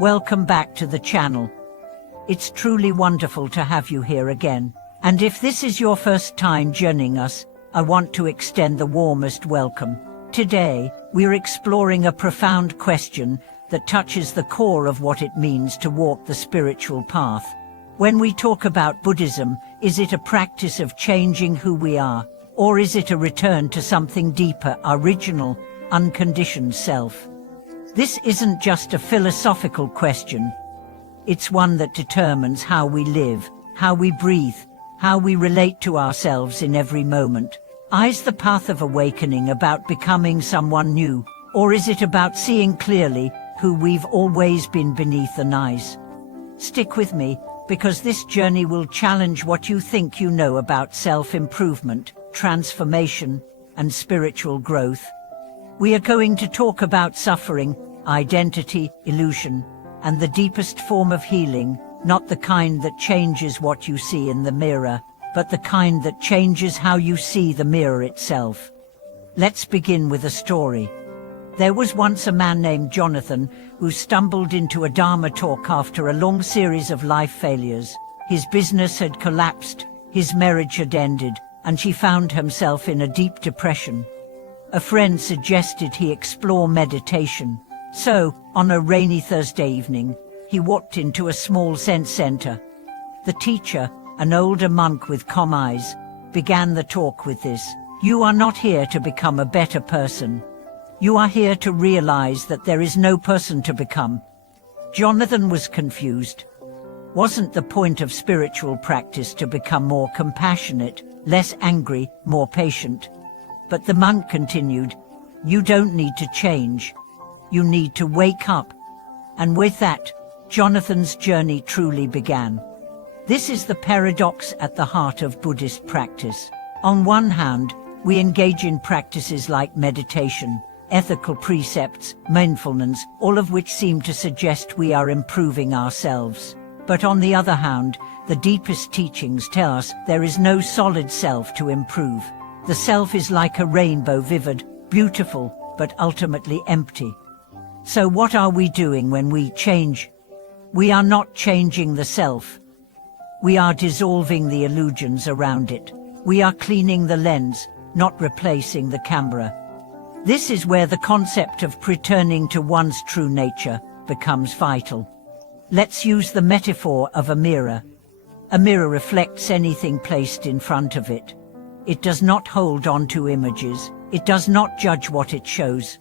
Welcome back to the channel. It's truly wonderful to have you here again. And if this is your first time joining us, I want to extend the warmest welcome. Today, we're exploring a profound question that touches the core of what it means to walk the spiritual path. When we talk about Buddhism, is it a practice of changing who we are, or is it a return to something deeper, our original, unconditioned self? This isn't just a philosophical question. It's one that determines how we live, how we breathe, how we relate to ourselves in every moment. Is the path of awakening about becoming someone new, or is it about seeing clearly who we've always been beneath the eyes? Stick with me, because this journey will challenge what you think you know about self-improvement, transformation, and spiritual growth. We are going to talk about suffering, identity, illusion, and the deepest form of healing, not the kind that changes what you see in the mirror, but the kind that changes how you see the mirror itself. Let's begin with a story. There was once a man named Jonathan who stumbled into a Dharma talk after a long series of life failures. His business had collapsed, his marriage had ended, and he found himself in a deep depression. A friend suggested he explore meditation. So, on a rainy Thursday evening, he walked into a small Zen center. The teacher, an older monk with calm eyes, began the talk with this: "You are not here to become a better person. You are here to realize that there is no person to become." Jonathan was confused. Wasn't the point of spiritual practice to become more compassionate, less angry, more patient? But the monk continued, "You don't need to change. You need to wake up." And with that, Jonathan's journey truly began. This is the paradox at the heart of Buddhist practice. On one hand, we engage in practices like meditation, ethical precepts, mindfulness, all of which seem to suggest we are improving ourselves. But on the other hand, the deepest teachings tell us there is no solid self to improve. The self is like a rainbow, vivid, beautiful, but ultimately empty. So what are we doing when we change? We are not changing the self. We are dissolving the illusions around it. We are cleaning the lens, not replacing the camera. This is where the concept of returning to one's true nature becomes vital. Let's use the metaphor of a mirror. A mirror reflects anything placed in front of it. It does not hold on to images. It does not judge what it shows.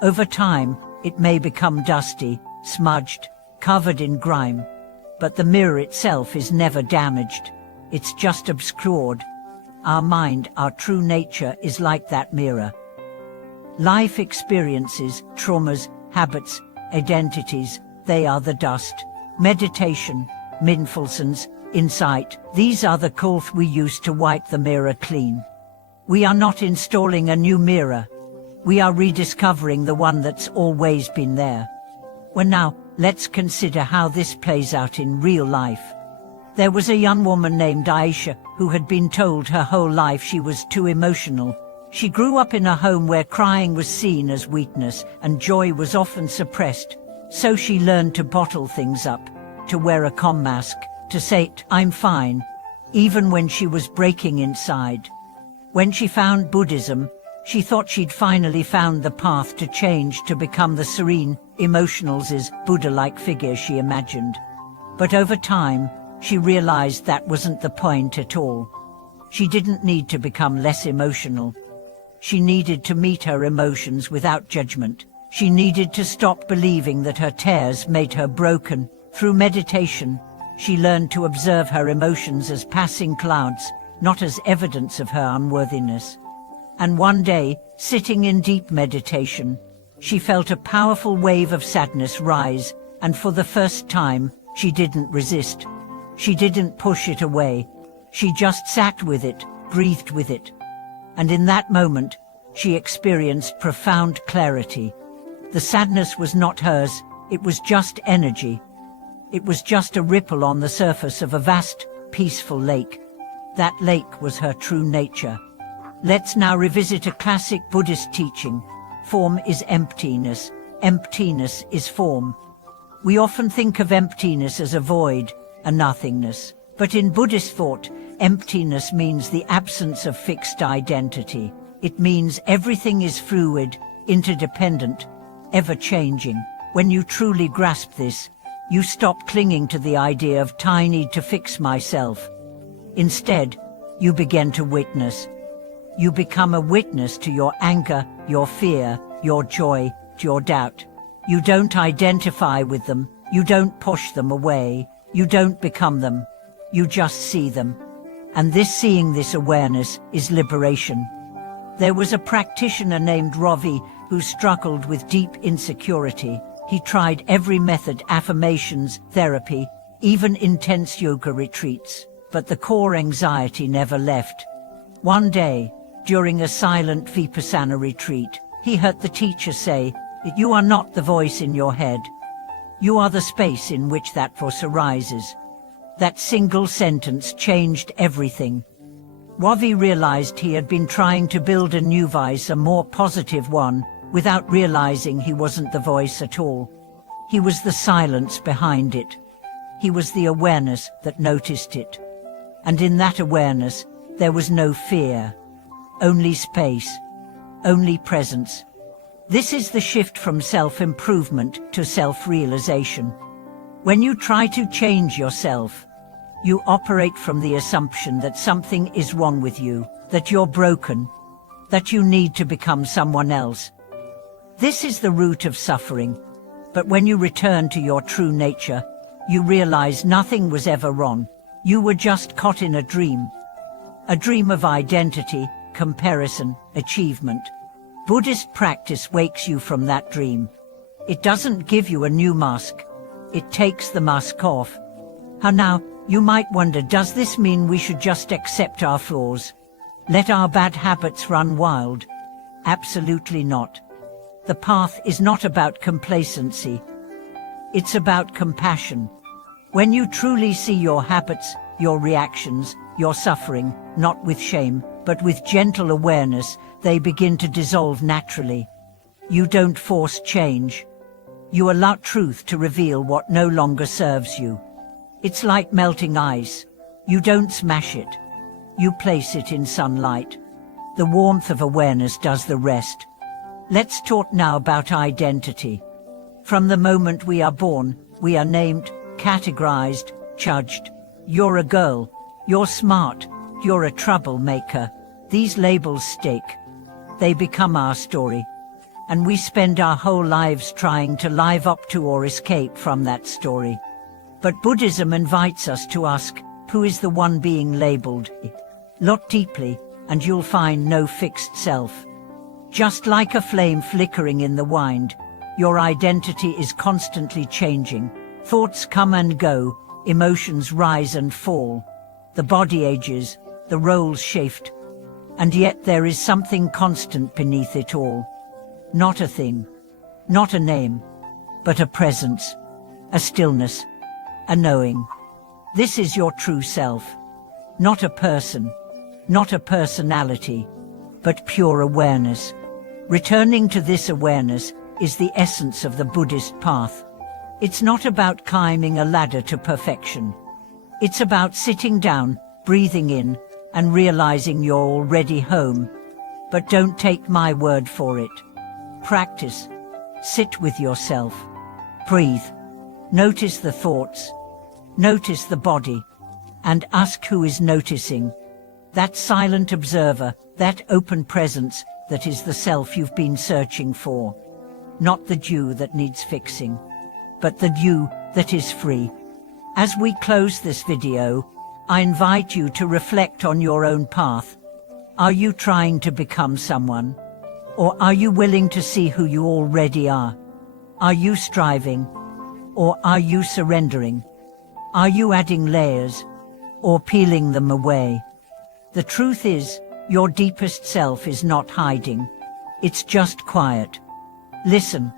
Over time, it may become dusty, smudged, covered in grime. But the mirror itself is never damaged. It's just obscured. Our mind, our true nature, is like that mirror. Life experiences, traumas, habits, identities, they are the dust. Meditation, mindfulness, insight, these are the cloth we use to wipe the mirror clean. We are not installing a new mirror. We are rediscovering the one that's always been there. Well, now, let's consider how this plays out in real life. There was a young woman named Aisha who had been told her whole life she was too emotional. She grew up in a home where crying was seen as weakness and joy was often suppressed. So she learned to bottle things up, to wear a calm mask, to say, "I'm fine," even when she was breaking inside. When she found Buddhism, she thought she'd finally found the path to change, to become the serene, emotionless, Buddha-like figure she imagined. But over time, she realized that wasn't the point at all. She didn't need to become less emotional. She needed to meet her emotions without judgment. She needed to stop believing that her tears made her broken. Through meditation, she learned to observe her emotions as passing clouds, not as evidence of her unworthiness. And one day, sitting in deep meditation, she felt a powerful wave of sadness rise, and for the first time, she didn't resist. She didn't push it away. She just sat with it, breathed with it. And in that moment, she experienced profound clarity. The sadness was not hers, it was just energy. It was just a ripple on the surface of a vast, peaceful lake. That lake was her true nature. Let's now revisit a classic Buddhist teaching. Form is emptiness. Emptiness is form. We often think of emptiness as a void, a nothingness. But in Buddhist thought, emptiness means the absence of fixed identity. It means everything is fluid, interdependent, ever-changing. When you truly grasp this, you stop clinging to the idea of "I need to fix myself." Instead, you begin to witness. You become a witness to your anger, your fear, your joy, your doubt. You don't identify with them, you don't push them away, you don't become them, you just see them. And this awareness is liberation. There was a practitioner named Ravi who struggled with deep insecurity. He tried every method, affirmations, therapy, even intense yoga retreats, but the core anxiety never left. One day, during a silent Vipassana retreat, he heard the teacher say, "You are not the voice in your head. You are the space in which that voice arises." That single sentence changed everything. Ravi realized he had been trying to build a new voice, a more positive one, without realizing he wasn't the voice at all. He was the silence behind it. He was the awareness that noticed it. And in that awareness, there was no fear, only space, only presence. This is the shift from self-improvement to self-realization. When you try to change yourself, you operate from the assumption that something is wrong with you, that you're broken, that you need to become someone else. This is the root of suffering. But when you return to your true nature, you realize nothing was ever wrong. You were just caught in a dream of identity, comparison, achievement. Buddhist practice wakes you from that dream. It doesn't give you a new mask. It takes the mask off. Now, you might wonder, does this mean we should just accept our flaws? Let our bad habits run wild? Absolutely not. The path is not about complacency. It's about compassion. When you truly see your habits, your reactions, your suffering, not with shame, but with gentle awareness, they begin to dissolve naturally. You don't force change. You allow truth to reveal what no longer serves you. It's like melting ice. You don't smash it. You place it in sunlight. The warmth of awareness does the rest. Let's talk now about identity. From the moment we are born, we are named, categorized, judged. You're a girl. You're smart. You're a troublemaker. These labels stick. They become our story. And we spend our whole lives trying to live up to or escape from that story. But Buddhism invites us to ask, who is the one being labeled? Look deeply, and you'll find no fixed self. Just like a flame flickering in the wind, your identity is constantly changing. Thoughts come and go, emotions rise and fall. The body ages, the roles shift. And yet there is something constant beneath it all. Not a thing, not a name, but a presence, a stillness, a knowing. This is your true self. Not a person, not a personality, but pure awareness. Returning to this awareness is the essence of the Buddhist path. It's not about climbing a ladder to perfection. It's about sitting down, breathing in, and realizing you're already home. But don't take my word for it. Practice. Sit with yourself. Breathe. Notice the thoughts. Notice the body. And ask who is noticing. That silent observer, that open presence, that is the self you've been searching for. Not the you that needs fixing, but the you that is free. As we close this video, I invite you to reflect on your own path. Are you trying to become someone? Or are you willing to see who you already are? Are you striving? Or are you surrendering? Are you adding layers? Or peeling them away? The truth is, your deepest self is not hiding. It's just quiet. Listen.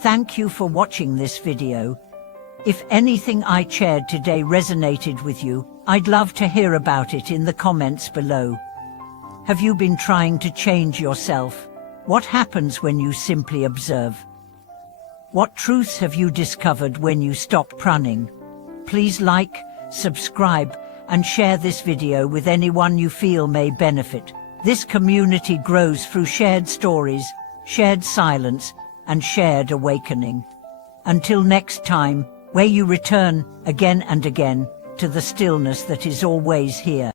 Thank you for watching this video. If anything I shared today resonated with you, I'd love to hear about it in the comments below. Have you been trying to change yourself? What happens when you simply observe? What truths have you discovered when you stopped running? Please like, subscribe, and share this video with anyone you feel may benefit. This community grows through shared stories, shared silence, and shared awakening. Until next time, where you return again and again to the stillness that is always here.